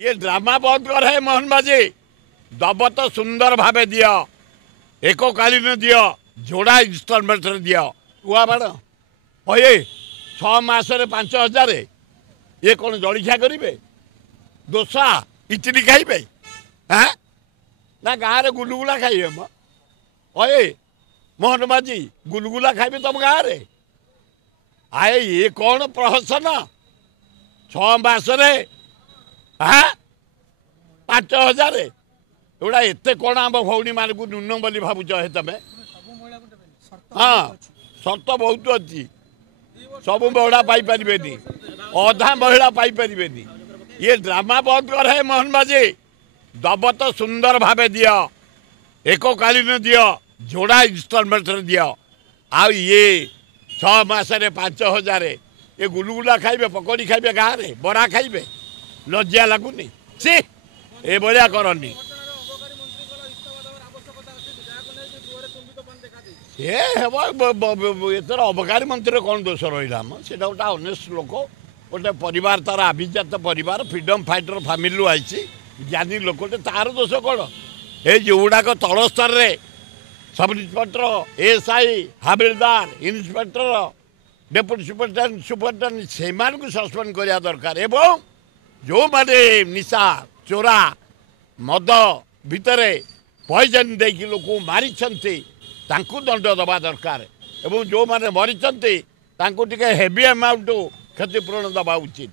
ये ड्रामा बंद कर है मोहन बाजी दब तो सुंदर भावे दियो एककालीन दियो जोड़ा इनस्टलमेंट दियो कुआ बाड़ ये 6 मासरे 5,000 ये कौन जलिखा करेंगे दोसा इडली खाइबे हाँ ना गाँव में गुलगुला खाइबे ये मोहन बाजी गुलगुला खाइबे तुम गाँव में आए ये कौन प्रहसन 6 मासरे हाँ 5,000 एवढा एत कौन आम भौणी मान को न्यून बोली भावुच है तुम हाँ शर्त बहुत अच्छी सब महिला पाइपर अधा महिला पाइपर ये ड्रामा बंद कर है मोहन बाजी दब तो सुंदर भावे दियो एककालीन दियो जोड़ा इनस्टलमेंट दियो आ ये 6 मासरे 5,000 ये गुलगुला खाइबे पकड़ी खाइबे गाँव में बरा खाइबे लज्जा लगुनि सी ए भलिया करनी ये एथर अबकारी मंत्री कौन दोष रहा से गोटे अनेस्ट लोक गोटे परिवार तार अभिजात परिवार फ्रीडम फाइटर फैमिली आई ज्ञानी लोकटे तार दोष कौन ये जोड़ाक तल स्तर में सब इन्सपेक्टर एएसआई हाबिलदार इन्सपेक्टर डेप्यूटी सुपरिटेडेंट से सस्पेंड करने दरकार एवं जो माने निशा चोरा मद भितर पॉइजन देकी लोक मारी दंड दबा दरकार एवं जो माने मरी हेवी अमाउंट क्षतिपूरण दबा उचित।